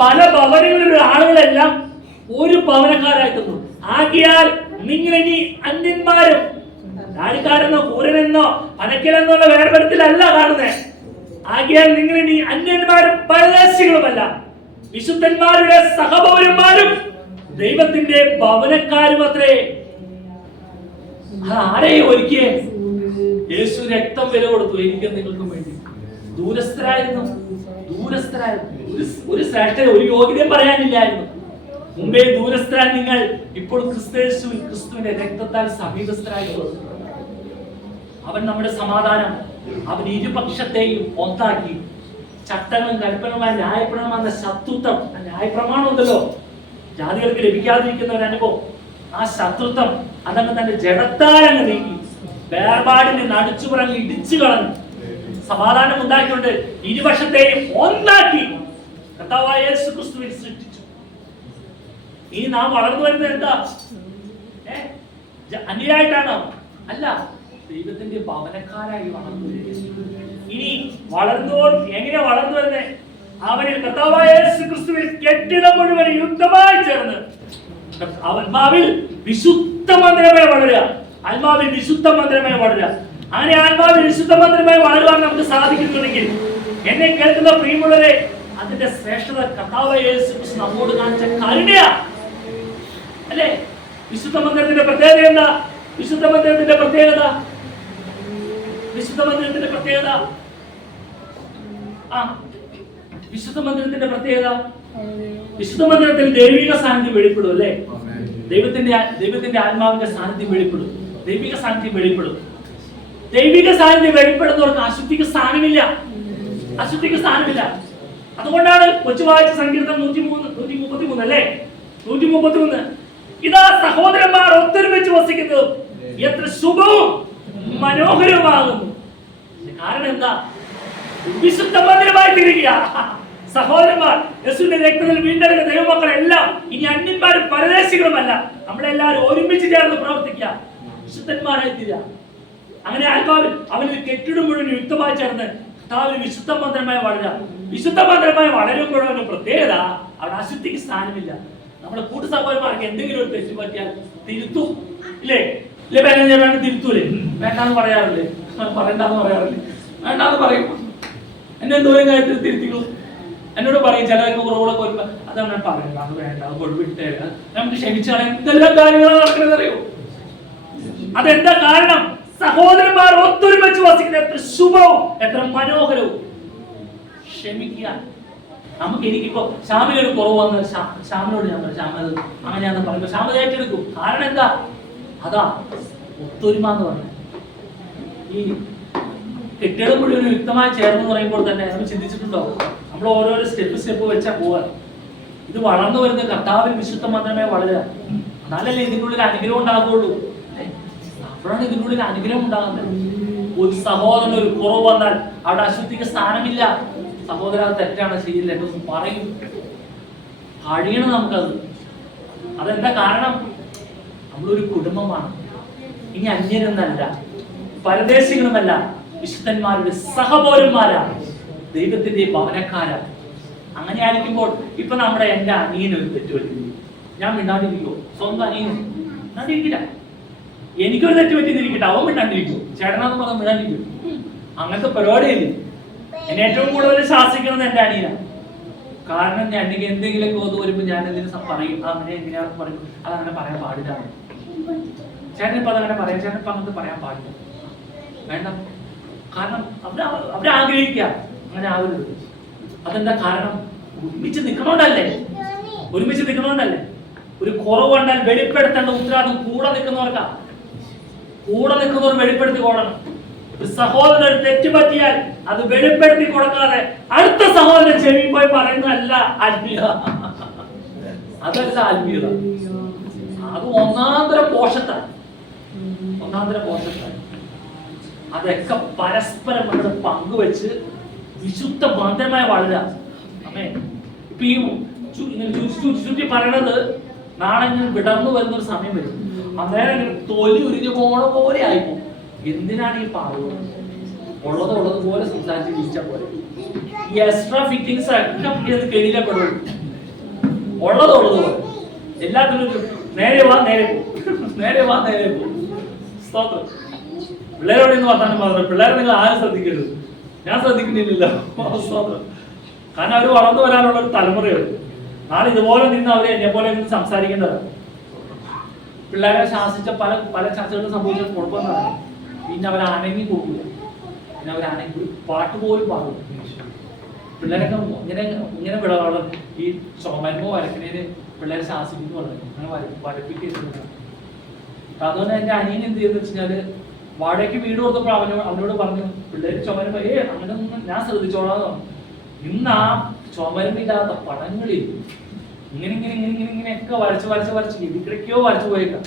പല ഭവനങ്ങളിലുള്ള ആളുകളെല്ലാം ഒരു ഭവനക്കാരായി ആകിയാൽ നിങ്ങൾ ഇനി അന്യന്മാരും താടിക്കാരെന്നോ കൂരനെന്നോ പനക്കിലെന്നുള്ള വേർപെടുത്തിലല്ല കാണുന്നേ. ആകിയാൽ നിങ്ങൾ ഇനി അന്യന്മാരും പരദേശികളുമല്ല. വിശുദ്ധന്മാരുടെ സഹപൗരന്മാരും ദൈവത്തിന്റെ ഭവനക്കാരും അത്രേ ആരെയും ഒരുക്കിയേ? യേശു രക്തം വില കൊടുത്തു. എനിക്കും നിങ്ങൾക്കും വേണ്ടി. ദൂരസ്ഥരായിരുന്നു. ദൂരസ്ഥരായിരുന്നു. ഒരു ഒരു ശ്രേഷ്ഠ ഒരു യോഗ്യതയും പറയാനില്ലായിരുന്നു. മുമ്പേ ദൂരസ്ഥരാൻ നിങ്ങൾ ഇപ്പോൾ ക്രിസ്തു ക്രിസ്തുവിന്റെ രക്തത്താൽ സമീപസ്ഥരായി അവൻ നമ്മുടെ സമാധാനം അവൻ ഇരുപക്ഷത്തെയും ഒന്നാക്കി ചട്ടങ്ങളും കൽപ്പനമായ ന്യായപ്രമാണ ശത്രുത്വം ന്യായപ്രമാണം ഉണ്ടല്ലോ. ജാതികൾക്ക് ലഭിക്കാതിരിക്കുന്ന ഒരു അനുഭവം. ആ ശത്രുത്വം അതങ്ങ് തന്റെ ജഡത്താലങ്ങ് നീക്കി. വേർപാടിനെ നടിച്ചു പറഞ്ഞ് ഇടിച്ചു കളഞ്ഞു സമാധാനം ഉണ്ടാക്കിക്കൊണ്ട് ഇരുപക്ഷത്തെയും ഒന്നാക്കി കർത്താവായ ക്രിസ്തുവിൽ സൃഷ്ടിച്ചു. ഈ നാം വളർന്നു വരുന്നത് എന്താ? അന്യരായിട്ടാണോ? അല്ല ദൈവത്തിന്റെ ഭവനക്കാരായി വളർന്നു ഇനി വളർന്നോ എങ്ങനെ വളർന്നു വരുന്നേ അവനിൽ കർത്താവായ ക്രിസ്തുവിൽ കെട്ടിടം മുഴുവൻ യുദ്ധമായി ചേർന്ന് ആത്മാവിൽ വിശുദ്ധ മന്ദിരമായി വളരുക. ആത്മാവിൽ വിശുദ്ധ മന്ദിരമായി വളരുക. അങ്ങനെ ആത്മാവിൽ വിശുദ്ധ മന്ദിരമായി വാഴുവാൻ നമുക്ക് സാധിക്കുന്നുണ്ടെങ്കിൽ എന്നെ കേൾക്കുന്ന പ്രിയമുള്ളവരെ അതിന്റെ ശ്രേഷ്ഠത കർത്താവായ യേശു ക്രിസ്തു നമ്മോട് കാണിച്ച കരുണയാ. അല്ലേ? വിശുദ്ധ മന്ദിരത്തിന്റെ പ്രത്യേകത എന്താ? വിശുദ്ധ മന്ദിരത്തിന്റെ പ്രത്യേകത? വിശുദ്ധ മന്ദിരത്തിന്റെ പ്രത്യേകത? ആ വിശുദ്ധ മന്ദിരത്തിന്റെ പ്രത്യേകത? വിശുദ്ധ മന്ദിരത്തിൽ ദൈവിക സാന്നിധ്യം വെളിപ്പെടും അല്ലേ? ദൈവത്തിന്റെ ദൈവത്തിന്റെ ആത്മാവിന്റെ സാന്നിധ്യം വെളിപ്പെടും. ദൈവിക സാന്നിധ്യം വെളിപ്പെടും. ദൈവിക സാന്നിധ്യം വെളിപ്പെടുന്നവർക്ക് അശുദ്ധിക്ക് സ്ഥാനമില്ല. അശുദ്ധിക്ക് സ്ഥാനമില്ല. അതുകൊണ്ടാണ് കൊച്ചു വായിച്ച സങ്കീർത്തനം നൂറ്റി മൂന്ന് നൂറ്റി മുപ്പത്തി മൂന്ന് അല്ലേ? നൂറ്റി മുപ്പത്തി മൂന്ന് ഇതാ സഹോദരന്മാർ ഒത്തൊരുമിച്ച് വസിക്കുന്നത്. എത്ര ശുഭവും മനോഹരവുമാകുന്നു. കാരണം എന്താ? വിശുദ്ധ മന്ദിരമായി തീരുക സഹോദരന്മാർ യേശുവിന്റെ രക്തത്തിൽ വീണ്ടെടുക്കുന്ന ദൈവമക്കളെല്ലാം ഇനി അന്യന്മാരും പരദേശികളുമല്ല. നമ്മളെല്ലാവരും ഒരുമിച്ച് ചേർന്ന് പ്രവർത്തിക്കുക. വിശുദ്ധന്മാരായി തീരുക അങ്ങനെ ആത്മാവിൽ അവന് കെട്ടിടം മുഴുവൻ യുക്തമായി ചേർന്ന് കർത്താവിന് വിശുദ്ധ മന്ത്രമായി വളരാം വിശുദ്ധ മന്ത്രമായി വളരുമ്പോഴൊരു പ്രത്യേകത അവിടെ അശുദ്ധിക്ക് സ്ഥാനമില്ല. നമ്മുടെ കൂട്ടുസഹോദരന്മാർക്ക് എന്തെങ്കിലും ഒരു തെറ്റ് പറ്റിയാൽ തിരുത്തു. ഇല്ലേ? ഇല്ലേ വേണ്ട തിരുത്തൂലേ? വേണ്ടാന്ന് പറയാറില്ലേ? പറയണ്ടെന്ന് പറയാറില്ലേ? വേണ്ടാന്ന് പറയും. എന്നെ എന്തോരം കാര്യത്തിൽ തിരുത്തിക്കൂ? എന്നോട് പറയും ചിലർക്ക് കുറവുകളൊക്കെ വരുമ്പോ അതാണ് ഞാൻ പറയുന്നത് അത് വേണ്ട അത് കൊടുവിട്ടേ നമുക്ക് ക്ഷമിച്ചാൽ എന്തെല്ലാം കാര്യങ്ങളാണ് നടക്കുന്നത് അറിയോ അതെന്താ കാരണം? സഹോദരന്മാർ ഒത്തൊരുമിച്ച് വസിക്കുന്ന എത്ര ശുഭവും എത്ര മനോഹരവും. ക്ഷമിക്കുക. നമുക്ക് എനിക്കിപ്പോ ശ്യാമിനൊരു കുറവ് വന്ന ശ്യാ- ശ്യാമിനോട് ഞാൻ പറയും ശ്യാമ അത് അങ്ങനെയാന്ന് പറയുമ്പോ ശ്യാമ ഏറ്റെടുക്കും. കാരണം എന്താ? അതാ ഒത്തൊരുമ എന്ന് പറഞ്ഞത് ഈ കെട്ടിടം മുഴുവൻ വ്യക്തമായി ചേർന്ന് പറയുമ്പോൾ തന്നെ നമ്മൾ ചിന്തിച്ചിട്ടുണ്ടോ? നമ്മൾ ഓരോരോ സ്റ്റെപ്പ് സ്റ്റെപ്പ് വെച്ചാൽ പോവാ ഇത് വളർന്നു വരുന്ന കർത്താവിൽ വിശുദ്ധ മാത്രമേ വളരുക. എന്നാലല്ലേ ഇതിനുള്ളിൽ അനുഗ്രഹം ഉണ്ടാകുള്ളൂ അപ്പോഴാണ് ഇതിനുള്ളിൽ അനുഗ്രഹം ഉണ്ടാകുന്നത്. ഒരു സഹോദരൻ ഒരു കുറവ് വന്നാൽ അവിടെ അശുദ്ധിക്ക് സ്ഥാനമില്ല. സഹോദരൻ അത് തെറ്റാണ് ശരിയില്ല എന്നൊന്നും പറയും. കഴിയണം നമുക്കത്. അതെന്താ കാരണം? നമ്മളൊരു കുടുംബമാണ്. ഇനി അന്യരൊന്നല്ല പരദേശികളുമല്ല വിശുദ്ധന്മാരുടെ സഹപൗരന്മാരാണ് ദൈവത്തിന്റെ ഭവനക്കാരാണ്. അങ്ങനെ ആയിരിക്കുമ്പോൾ ഇപ്പൊ നമ്മുടെ എന്റെ അനിയനൊരു ഒരു തെറ്റ് പറ്റി ഞാൻ മിണ്ടാതിരിക്കോ സ്വന്തം അനിയനും. മിണ്ടാണ്ടിരിക്കില്ല എനിക്കൊരു തെറ്റ് പറ്റിയിരിക്കട്ടെ അവൻ മിണ്ടാണ്ടിരിക്കും. ചേട്ടനാന്ന് പറഞ്ഞാൽ മിണ്ടാണ്ടിരിക്കും. അങ്ങനത്തെ പരിപാടിയില്ല? എന്നെ ഏറ്റവും കൂടുതൽ ശാസിക്കുന്നത് എന്റെ അനിയ കാരണം ഞാൻ എനിക്ക് എന്തെങ്കിലും കോത് വരുമ്പോൾ ഞാൻ എന്തെങ്കിലും പറയും. "ആ, അങ്ങനെ എങ്ങനെയാണെന്ന് പറയും. അങ്ങനെ പറയാൻ പാടില്ല. ചേട്ടൻ ഇപ്പൊ അതങ്ങനെ പറയാം. ചേട്ടൻ ഇപ്പൊ അങ്ങനത്തെ പറയാൻ പാടില്ല. വേണ്ട. കാരണം അവർ അവർ ആഗ്രഹിക്കുക അങ്ങനെ ആവരുത്. അതെന്താ കാരണം? ഒരുമിച്ച് നിൽക്കണോണ്ടല്ലേ ഒരുമിച്ച് നിൽക്കണോണ്ടല്ലേ ഒരു കുറവുണ്ടാൽ വെളിപ്പെടുത്തേണ്ട ഉത്തരവാദിത്വം കൂടെ നിൽക്കുന്നവർക്കാ. കൂടെ നിൽക്കുന്നവർ വെളിപ്പെടുത്തി കൊടുക്കണം ഒരു സഹോദരൻ ഒരു തെറ്റ് പറ്റിയാൽ അത് വെളിപ്പെടുത്തി കൊടുക്കാതെ അടുത്ത സഹോദരൻ ചെവി പോയി പറയുന്നതല്ല ആത്മീയത അതല്ല ആത്മീയത. അത് ഒന്നാന്തര പോഷത്താണ്. ഒന്നാന്തര പോഷത്താണ്. അതൊക്കെ പരസ്പരം നമ്മൾ പങ്കുവെച്ച് വിശുദ്ധ ബന്ധമായി വളരുക. അമ്മേ ഇപ്പൊ ഈ ചുറ്റി ചുറ്റി പറയണത് നാളെ ഞാൻ വിടർന്നു വരുന്ന ഒരു സമയം വരും. അന്നേരം തൊലി ഉരിഞ്ഞു പോണ പോലെ ആയിപ്പോ എന്തിനാണ് ഈ പാവം ഉള്ളത് ഉള്ളത് പോലെ സംസാരിച്ച് ജീവിച്ച പോലെ ഈ എക്സ്ട്രാ ഫിറ്റിങ്സ് ഒക്കെ കെണിയിലപ്പെടും ഉള്ളത് ഉള്ളത് പോലെ എല്ലാത്തിനും നേരെ വാ നേരെ പോ. നേരെ വാ നേരെ പോ. സ്തോത്രം പിള്ളേരോട് എന്ന് വർത്താനം മാത്രം പിള്ളേരെ നിങ്ങൾ ആരും ശ്രദ്ധിക്കരുത്. ഞാൻ ശ്രദ്ധിക്കുന്നില്ലല്ലോ. സ്തോത്രം കാരണം അവർ വളർന്നു വരാനുള്ള ഒരു തലമുറയുണ്ട്. നാളെ ഇതുപോലെ നിന്ന് അവരെ എന്നെ പോലെ നിന്ന് സംസാരിക്കേണ്ടതാണ്. പിള്ളേരെ ശാസിച്ച പല പല ചർച്ചകളും സംഭവിച്ച കുഴപ്പമെന്നാണ് പിന്നെ അവർ അനങ്ങി പോകില്ല പിന്നെ ഒരു പാട്ട് പോലും പാടില്ല പിള്ളേരൊക്കെ ഇങ്ങനെ ഇങ്ങനെ വിളവളം ഈ ചുമരുമ്പോ വരക്കണേന് പിള്ളേരെ ശാസിക്കുന്നു പറഞ്ഞു അങ്ങനെ വര- വരപ്പിക്കുന്നുണ്ട്. അപ്പൊ അതുകൊണ്ട് എന്റെ അനിയൻ എന്ത് ചെയ്തെന്ന് വെച്ചാൽ വാടകയ്ക്ക് വീട് കൊടുത്തപ്പോൾ അവനോട് അവനോട് പറഞ്ഞു പിള്ളേര് ചുമരുമ്പോ ഏ അങ്ങനെ ഞാൻ ശ്രദ്ധിച്ചോളാന്ന് പറഞ്ഞു ഇന്ന് ആ ചുമരുമില്ലാത്ത പടങ്ങളിൽ ഇങ്ങനെ ഇങ്ങനെ ഇങ്ങനെ ഇങ്ങനെ ഇങ്ങനെ ഒക്കെ വരച്ച് വരച്ച് വരച്ച് ഇതിക്കിടയ്ക്കോ വരച്ച് പോയേക്കാം.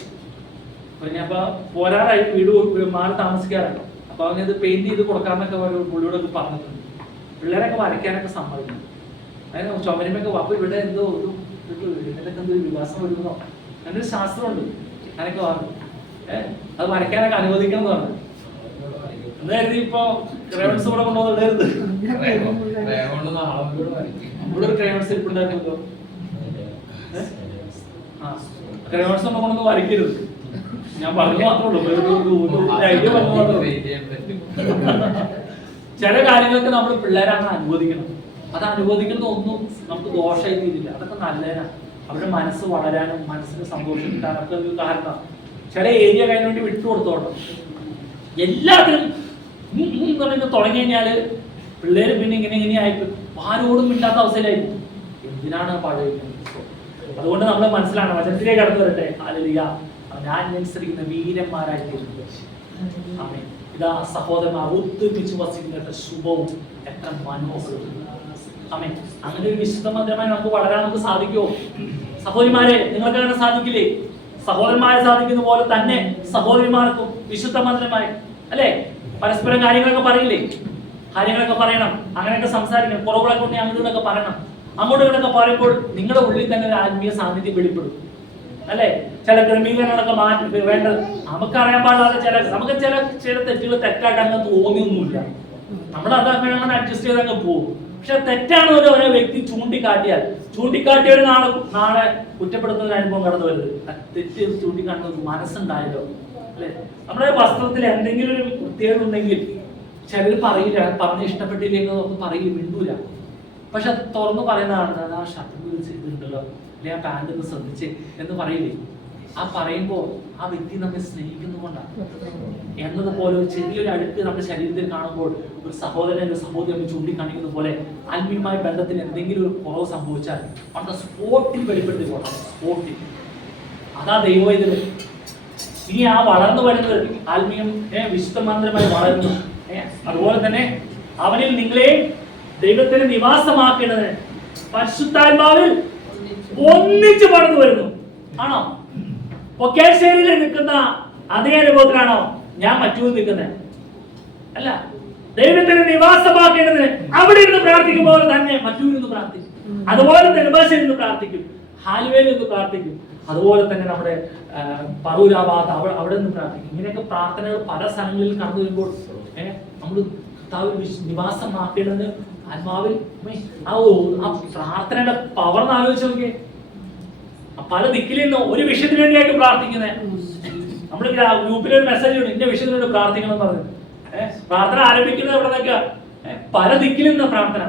പിന്നെ അപ്പൊ പോരാറായി വീട് മാറി താമസിക്കാറുണ്ട്. അപ്പൊ അവനത് പെയിന്റ് ചെയ്ത് കൊടുക്കാന്നൊക്കെ ഒരു പുള്ളിയോടൊക്കെ പറഞ്ഞിട്ടുണ്ട്. പിള്ളേരൊക്കെ വരയ്ക്കാനൊക്കെ സമ്മതിക്കുന്നു. അതായത് ചുമരുമൊക്കെ അപ്പൊ ഇവിടെ എന്തോ ഒരു എന്തൊരു ഇതിനൊക്കെ എന്തോ ഒരു വികാസം വരുന്നോ അങ്ങനൊരു ശാസ്ത്രമുണ്ട്. അങ്ങനെയൊക്കെ പറഞ്ഞു ഏഹ് അത് വരയ്ക്കാനൊക്കെ അനുവദിക്കണം എന്ന് പറഞ്ഞു. എന്തായാലും ഇപ്പൊ നമ്മളൊരു ഇവിടെ ഒരു ക്രേവൻസ് ഇരിപ്പുണ്ടായിരുന്നല്ലോ ആ ഒന്നും കൊണ്ടൊന്നും വരയ്ക്കരുത്. ഞാൻ പറഞ്ഞു മാത്രമേ ഉള്ളൂ. ഐഡിയ പറഞ്ഞു മാത്രമേ. ചില കാര്യങ്ങൾക്ക് നമ്മൾ പിള്ളേരാണ് അനുവദിക്കണം. അത് അനുവദിക്കുന്ന ഒന്നും നമുക്ക് ദോഷമായി തീരില്ല. അതൊക്കെ നല്ലതിനാണ് അവരുടെ മനസ്സ് വളരാനും മനസ്സിന് സന്തോഷം കിട്ടാനൊക്കെ ഒരു കാരണം. ചില ഏരിയ കഴിഞ്ഞ വേണ്ടി വിട്ടു കൊടുത്തോളണം എല്ലാത്തിനും പറഞ്ഞ് തുടങ്ങി കഴിഞ്ഞാൽ പിള്ളേര് പിന്നെ ഇങ്ങനെ ഇങ്ങനെ ആയിട്ട് ആരോടും മിണ്ടാത്ത അവസ്ഥയിലായിരിക്കും. എന്തിനാണ് പഴയ അതുകൊണ്ട് നമ്മൾ മനസ്സിലാണ് വചനത്തിലേക്ക് കടന്നു വരട്ടെ. ആലിയ ഞാൻ അനുസരിക്കുന്ന വീരന്മാരായി ആമേൻ. ഇതാ സഹോദരന്മാർ ഒത്തുമിച്ച് വസിക്കുന്ന ശുഭവും എത്ര മനോഹരവും. അമേ അങ്ങനെ ഒരു വിശുദ്ധ മന്ദിരമായി നമുക്ക് വളരാൻ നമുക്ക് സാധിക്കുമോ? സഹോദരിമാരെ നിങ്ങൾക്ക് അങ്ങനെ സാധിക്കില്ലേ? സഹോദരന്മാരെ സാധിക്കുന്ന പോലെ തന്നെ സഹോദരിമാർക്കും വിശുദ്ധ മന്ദിരമായി. അല്ലേ? പരസ്പരം കാര്യങ്ങളൊക്കെ പറയില്ലേ? കാര്യങ്ങളൊക്കെ പറയണം. അങ്ങനെയൊക്കെ സംസാരിക്കണം. കുറവുകളൊക്കെ ഉണ്ടെങ്കിൽ അങ്ങനെയൊക്കെ പറയണം. അങ്ങോട്ടും ഇങ്ങോട്ടൊക്കെ പറയുമ്പോൾ നിങ്ങളുടെ ഉള്ളിൽ തന്നെ ഒരു ആത്മീയ സാന്നിധ്യം വെളിപ്പെടും. അല്ലേ? ചില ക്രമീകരണങ്ങളൊക്കെ മാറ്റി വേണ്ടത്. നമുക്കറിയാൻ പാടാതെ ചില നമുക്ക് ചില ചില തെറ്റുകൾ തെറ്റായിട്ട് അങ്ങ് തോന്നിയൊന്നുമില്ല. നമ്മൾ അത് അങ്ങനെ അങ്ങനെ അഡ്ജസ്റ്റ് ചെയ്ത് അങ്ങ് പോകും. പക്ഷെ തെറ്റാണ് ഒരു ഓരോ വ്യക്തി ചൂണ്ടിക്കാട്ടിയാൽ. ചൂണ്ടിക്കാട്ടിയ ഒരു നാളെ നാളെ കുറ്റപ്പെടുത്തുന്ന ഒരു അനുഭവം കടന്നു വരുന്നത് തെറ്റ് ചൂണ്ടിക്കാട്ടുന്ന ഒരു മനസ്സുണ്ടായല്ലോ. അല്ലെ? നമ്മുടെ വസ്ത്രത്തിൽ എന്തെങ്കിലും ഒരു പ്രത്യേകത ഉണ്ടെങ്കിൽ ചിലർ പറയില്ല. പറഞ്ഞ് ഇഷ്ടപ്പെട്ടില്ലെങ്കിൽ പറയില്ല. മിണ്ടൂല. പക്ഷെ അത് തുറന്നു പറയുന്നതാണ് "അത് ആ ഷർട്ട് വിളിച്ചിട്ടുണ്ടല്ലോ അല്ലെ ആ പാന്റ് ഒന്ന് ശ്രദ്ധിച്ച് എന്ന് പറയില്ലേ? ആ പറയുമ്പോൾ ആ വ്യക്തി നമ്മെ സ്നേഹിക്കുന്നതുകൊണ്ടാണ് എന്നതുപോലെ ഒരു ചെറിയൊരു അടുത്ത് നമ്മുടെ ശരീരത്തിൽ കാണുമ്പോൾ ഒരു സഹോദരൻ ഒരു സഹോദരൻ ചൂണ്ടിക്കാണിക്കുന്ന പോലെ ആത്മീയമായ ബന്ധത്തിന് എന്തെങ്കിലും ഒരു കുറവ് സംഭവിച്ചാൽ അവിടെ സ്പോട്ടിൽ വെളിപ്പെടുത്തി പോകണം. സ്പോട്ടിൽ. അതാ ദൈവവേദന ഇനി ആ വളർന്നു വരുന്നത് ആത്മീയം ഏ, വിശുദ്ധ മന്ത്രമായി വളരുന്നു. അതുപോലെ തന്നെ അവനിൽ നിങ്ങളെ ദൈവത്തിന് നിവാസമാക്കേണ്ടതിന് പരിശുദ്ധാത്മാവിൽ ഒന്നിച്ചു പറന്നു വരുന്നു. ആണോ? പൊക്കേശ്ശേരിയിൽ നിൽക്കുന്ന അതേ അനുഭവത്തിലാണോ ഞാൻ മറ്റു നിൽക്കുന്നത്? അല്ല ദൈവത്തിന് നിവാസമാക്കേണ്ടതിന് അവിടെ ഇരുന്ന് പ്രാർത്ഥിക്കുമ്പോൾ തന്നെ മറ്റു ഇരുന്ന് പ്രാർത്ഥിക്കും. അതുപോലെ നെടുമ്പാശ്ശേരി ഇരുന്ന് പ്രാർത്ഥിക്കും. ഹാലുവയിൽ നിന്ന് പ്രാർത്ഥിക്കും. അതുപോലെ തന്നെ നമ്മുടെ ഭാഗത്ത് അവിടെ അവിടെ നിന്ന് പ്രാർത്ഥിക്കും. ഇങ്ങനെയൊക്കെ പ്രാർത്ഥനകൾ പല സ്ഥലങ്ങളിൽ കടന്നു വരുമ്പോൾ ഏഹ് നമ്മൾ നിവാസമാക്കേണ്ടത് ആത്മാവിൽ ആ ആ പ്രാർത്ഥനയുടെ പവർ എന്ന് ആലോചിച്ച് നോക്കിയേ. പല ദിക്കിൽ ഒരു വിഷയത്തിന് വേണ്ടിയായിട്ട് പ്രാർത്ഥിക്കുന്നത് നമ്മൾ ഗ്രൂപ്പിൽ ഒരു മെസ്സേജ് ഉണ്ട് ഇന്ന വിഷയത്തിന് വേണ്ടി പ്രാർത്ഥിക്കണം എന്ന് പറഞ്ഞു. പ്രാർത്ഥന ആരംഭിക്കുന്നത് എവിടെ നിൽക്കുക പല ദിക്കിൽ പ്രാർത്ഥന.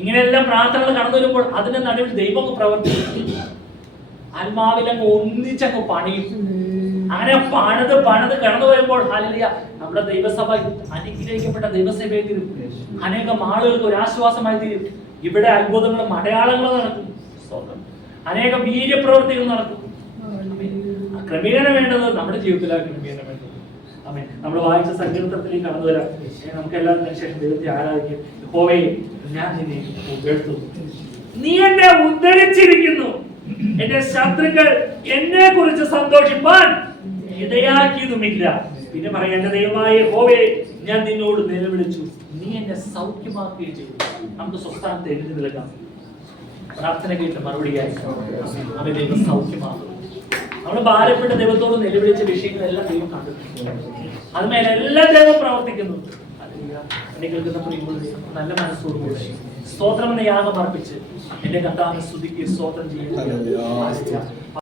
ഇങ്ങനെയെല്ലാം പ്രാർത്ഥനകൾ കടന്നു വരുമ്പോൾ അതിന്റെ നടുവിൽ ദൈവം പ്രവർത്തിക്കും. ആത്മാവിലങ്ങ് ഒന്നിച്ചങ്ങ് പണിയും. അങ്ങനെ പണിത്? പണിത് കടന്നു വരുമ്പോൾ ഹാലിയ നമ്മുടെ ദൈവസഭ അനുഗ്രഹിക്കപ്പെട്ട ദൈവസഭയെ തീരും. അനേകം ആളുകൾക്ക് ഒരു ആശ്വാസമായി തീരും. ഇവിടെ അത്ഭുതങ്ങളും അടയാളങ്ങളും നടക്കും. സ്തോത്രം. അനേകം വീര്യപ്രവർത്തികൾ നടക്കും. ക്രമീകരണം വേണ്ടത് നമ്മുടെ ജീവിതത്തിലാണ് ക്രമീകരണം വേണ്ടത്. അമേ നമ്മൾ വായിച്ച സങ്കീർത്തനത്തിലേക്ക് കടന്നു വരാം. നമുക്ക് എല്ലാവർക്കും ശേഷം ദൈവത്തെ ആരാധിക്കും. ഹോവേ ഞാൻ നിന്നെ നീ എന്നെ ഉദ്ധരിച്ചിരിക്കുന്നു. എന്റെ ശത്രുക്കൾ എന്നെ കുറിച്ച് സന്തോഷിപ്പാൻ ഇടയാക്കിയതുമില്ല. പിന്നെ പറയേണ്ട ദൈവമായ ഹോവേ ഞാൻ നിന്നോട് നിലവിളിച്ചു. നീ എന്നെ സൗഖ്യമാക്കുകയും ചെയ്തു. നമുക്ക് സ്വസ്ഥാനത്ത് എഴുതി നിൽക്കാം പ്രാർത്ഥന കേട്ട് മറുപടിയായി അവൻ ദൈവം സൗഖ്യമാകും നമ്മൾ ഭാരപ്പെട്ട ദൈവത്തോട് നിലവിളിച്ച വിഷയങ്ങളെല്ലാം ദൈവം കണ്ടിട്ടുണ്ട്. അതുമേലെ എല്ലാം ദൈവം പ്രവർത്തിക്കുന്നു. നിങ്ങൾക്ക് നല്ല മനസ്സോടുകൂടെ സ്തോത്രം എന്ന യാഗം അർപ്പിച്ച് എന്റെ കർത്താവിനെ സ്തുതിക്ക് സ്തോത്രം ചെയ്യുന്നു ഹല്ലേലൂയ.